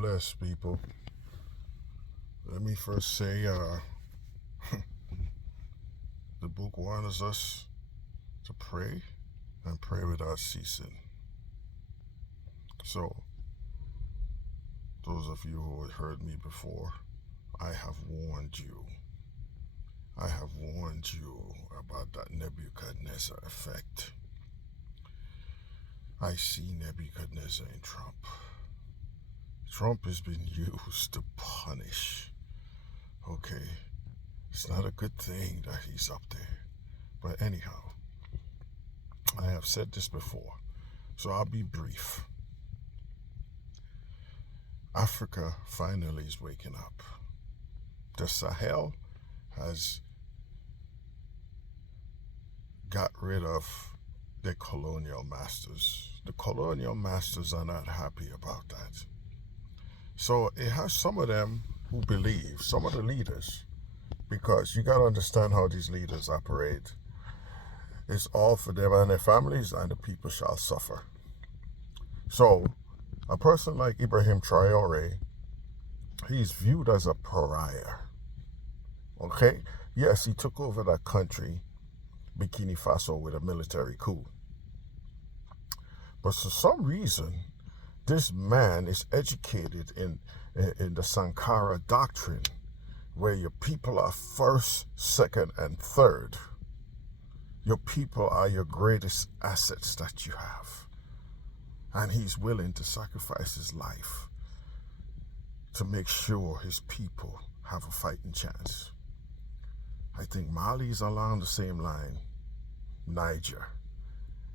bless, people. Let me first say, the book warns us to pray and pray without ceasing. So, those of you who have heard me before, I have warned you. I have warned you about that Nebuchadnezzar effect. I see Nebuchadnezzar in Trump. Trump has been used to punish. Okay, it's not a good thing that he's up there. But anyhow, I have said this before, so I'll be brief. Africa finally is waking up. The Sahel has got rid of their colonial masters. The colonial masters are not happy about that. So it has some of them who believe, some of the leaders, because you got to understand how these leaders operate. It's all for them and their families, and the people shall suffer. So a person like Ibrahim Traore, he's viewed as a pariah. Okay? Yes, he took over that country, Burkina Faso, with a military coup. But for some reason, this man is educated in the Sankara doctrine, where your people are first, second, and third. Your people are your greatest assets that you have. And he's willing to sacrifice his life to make sure his people have a fighting chance. I think Mali is along the same line, Niger,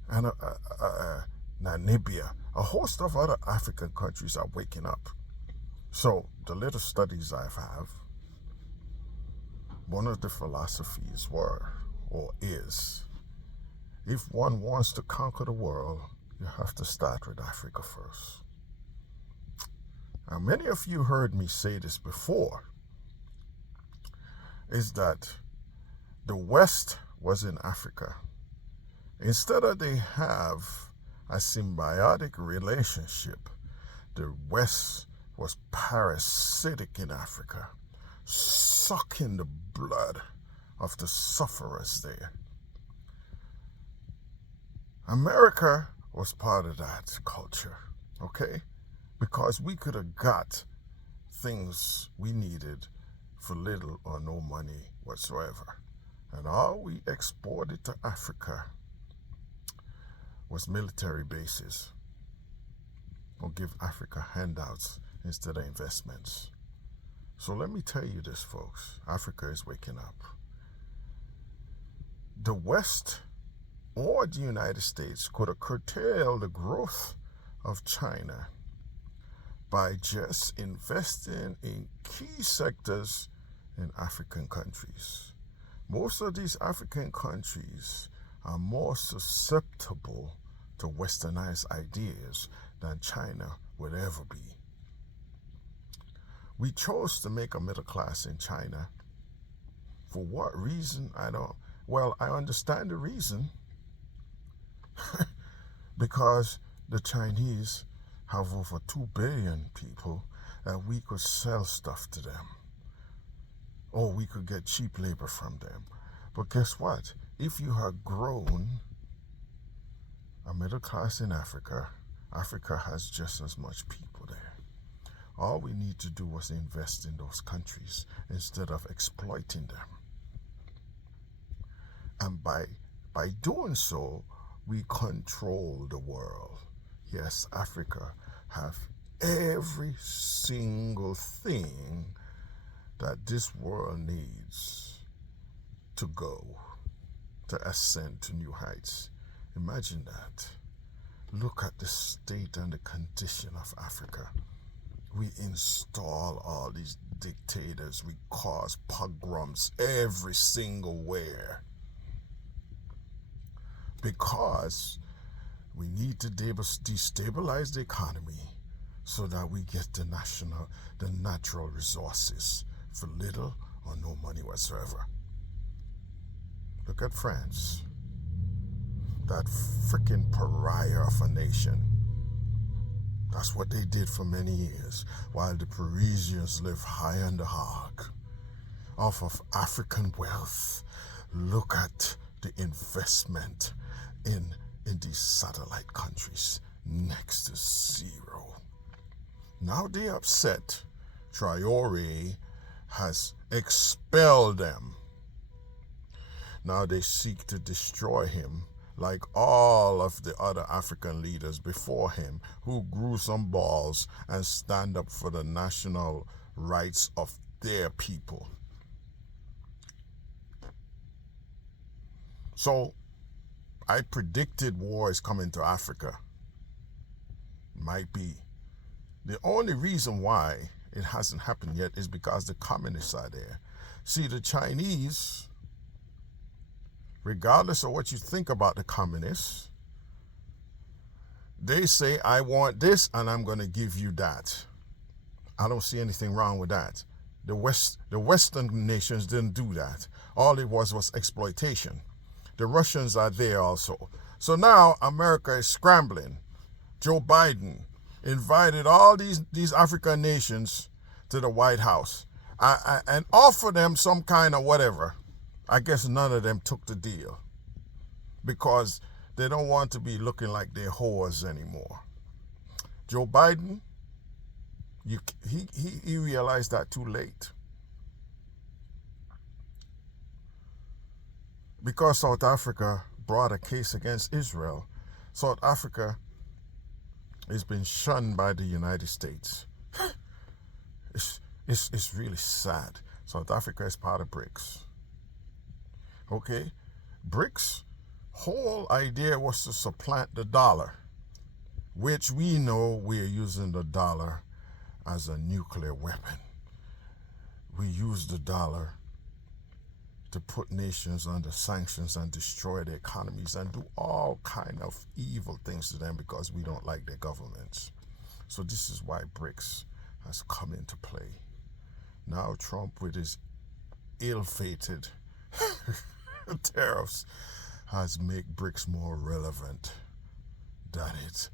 and Namibia. A host of other African countries are waking up. So the little studies I have, one of the philosophies is, if one wants to conquer the world, you have to start with Africa first. Now, many of you heard me say this before, is that the West was in Africa. Instead of they have a symbiotic relationship, the West was parasitic in Africa, sucking the blood of the sufferers there. America was part of that culture, okay? Because we could have got things we needed for little or no money whatsoever. And all we exported to Africa was military bases. We'll give Africa handouts instead of investments. So let me tell you this, folks. Africa is waking up. The West or the United States could have curtailed the growth of China by just investing in key sectors in African countries. Most of these African countries are more susceptible to westernized ideas than China would ever be. We chose to make a middle class in China. For what reason? I understand the reason. Because the Chinese have over 2 billion people, and we could sell stuff to them. Or we could get cheap labor from them. But guess what? If you had grown a middle class in Africa, Africa has just as much people there. All we need to do was invest in those countries instead of exploiting them. And by doing so, we control the world. Yes, Africa have every single thing that this world needs to go, to ascend to new heights. Imagine that. Look at the state and the condition of Africa. We install all these dictators. We cause pogroms every single where. Because we need to destabilize the economy so that we get the natural resources for little or no money whatsoever. Look at France, that freaking pariah of a nation. That's what they did for many years, while the Parisians lived high on the hog off of African wealth. Look at the investment in these satellite countries, next to zero. Now they upset. Traore has expelled them. Now they seek to destroy him, like all of the other African leaders before him who grew some balls and stand up for the national rights of their people. So I predicted war is coming to Africa. Might be. The only reason why it hasn't happened yet is because the communists are there. See, the Chinese, regardless of what you think about the communists, they say, I want this and I'm going to give you that. I don't see anything wrong with that. The Western nations didn't do that. All it was exploitation. The Russians are there also. So now America is scrambling. Joe Biden invited all these African nations to the White House and offered them some kind of whatever. I guess none of them took the deal because they don't want to be looking like they're whores anymore. Joe Biden, he realized that too late. Because South Africa brought a case against Israel, South Africa has been shunned by the United States. It's really sad. South Africa is part of BRICS. Okay? BRICS' whole idea was to supplant the dollar, which we know we're using the dollar as a nuclear weapon. We use the dollar to put nations under sanctions and destroy their economies and do all kind of evil things to them because we don't like their governments. So this is why BRICS has come into play. Now Trump, with his ill-fated tariffs, has made BRICS more relevant than it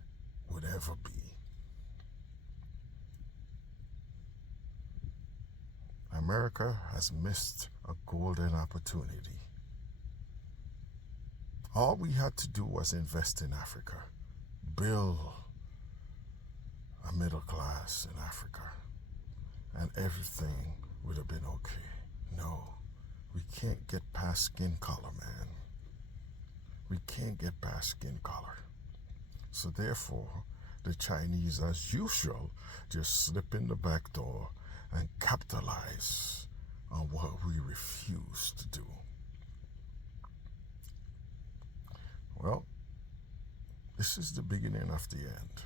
would ever be. America has missed a golden opportunity. All we had to do was invest in Africa, build a middle class in Africa, and everything would have been okay. No, we can't get past skin color, man. We can't get past skin color. So therefore, the Chinese, as usual, just slip in the back door and capitalize on what we refuse to do. Well, this is the beginning of the end.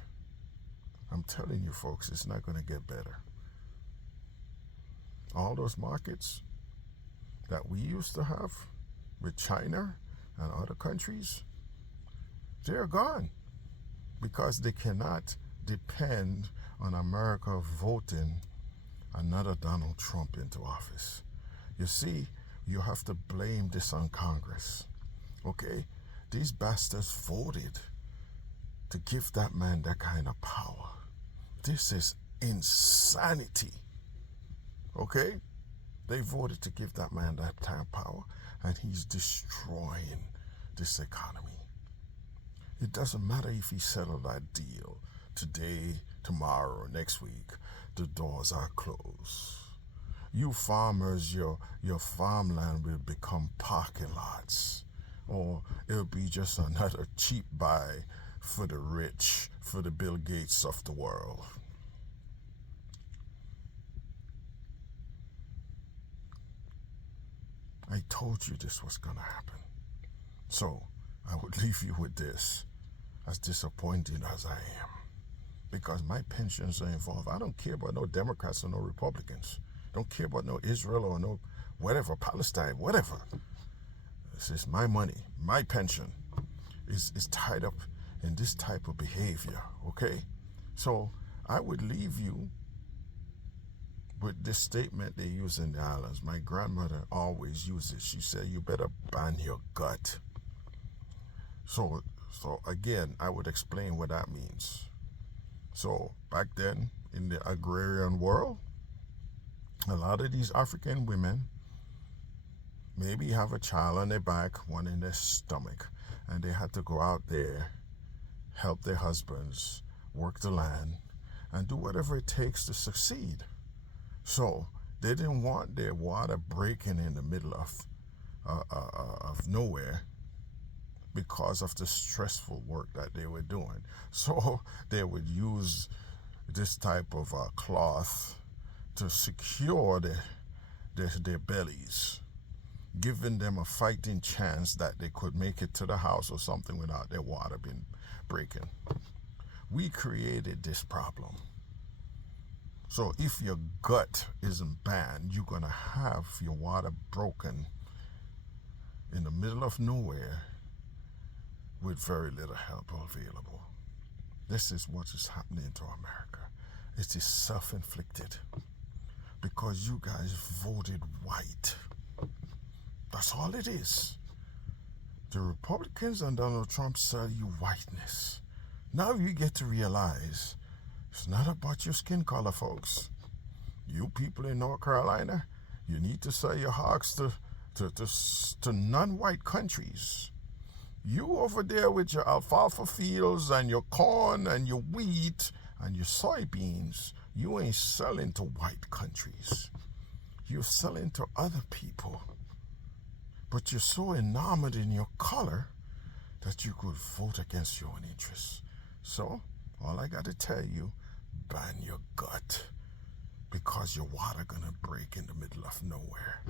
I'm telling you folks, it's not going to get better. All those markets that we used to have with China and other countries, they're gone because they cannot depend on America voting another Donald Trump into office. You see, you have to blame this on Congress. Okay? These bastards voted to give that man that kind of power. This is insanity. Okay? They voted to give that man that kind of power, and he's destroying this economy. It doesn't matter if he settled that deal today, tomorrow, or next week. The doors are closed. You farmers, your farmland will become parking lots, or it'll be just another cheap buy for the rich, for the Bill Gates of the world. I told you this was going to happen. So I would leave you with this, as disappointed as I am, because my pensions are involved. I don't care about no Democrats or no Republicans. Don't care about no Israel or no whatever, Palestine, whatever. This is my money. My pension is tied up in this type of behavior, okay? So I would leave you with this statement they use in the islands. My grandmother always used it. She said, you better ban your gut. So again, I would explain what that means. So back then in the agrarian world, a lot of these African women maybe have a child on their back, one in their stomach, and they had to go out there, help their husbands, work the land, and do whatever it takes to succeed. So they didn't want their water breaking in the middle of nowhere because of the stressful work that they were doing. So they would use this type of cloth to secure their bellies, giving them a fighting chance that they could make it to the house or something without their water being breaking. We created this problem. So if your gut isn't banned, you're going to have your water broken in the middle of nowhere with very little help available. This is what is happening to America. It is self-inflicted because you guys voted white. That's all it is. The Republicans and Donald Trump sell you whiteness. Now you get to realize it's not about your skin color, folks. You people in North Carolina, you need to sell your hogs to non-white countries. You over there with your alfalfa fields and your corn and your wheat and your soybeans, you ain't selling to white countries. You're selling to other people. But you're so enamored in your color that you could vote against your own interests. So, all I got to tell you, ban your gut, because your water gonna break in the middle of nowhere.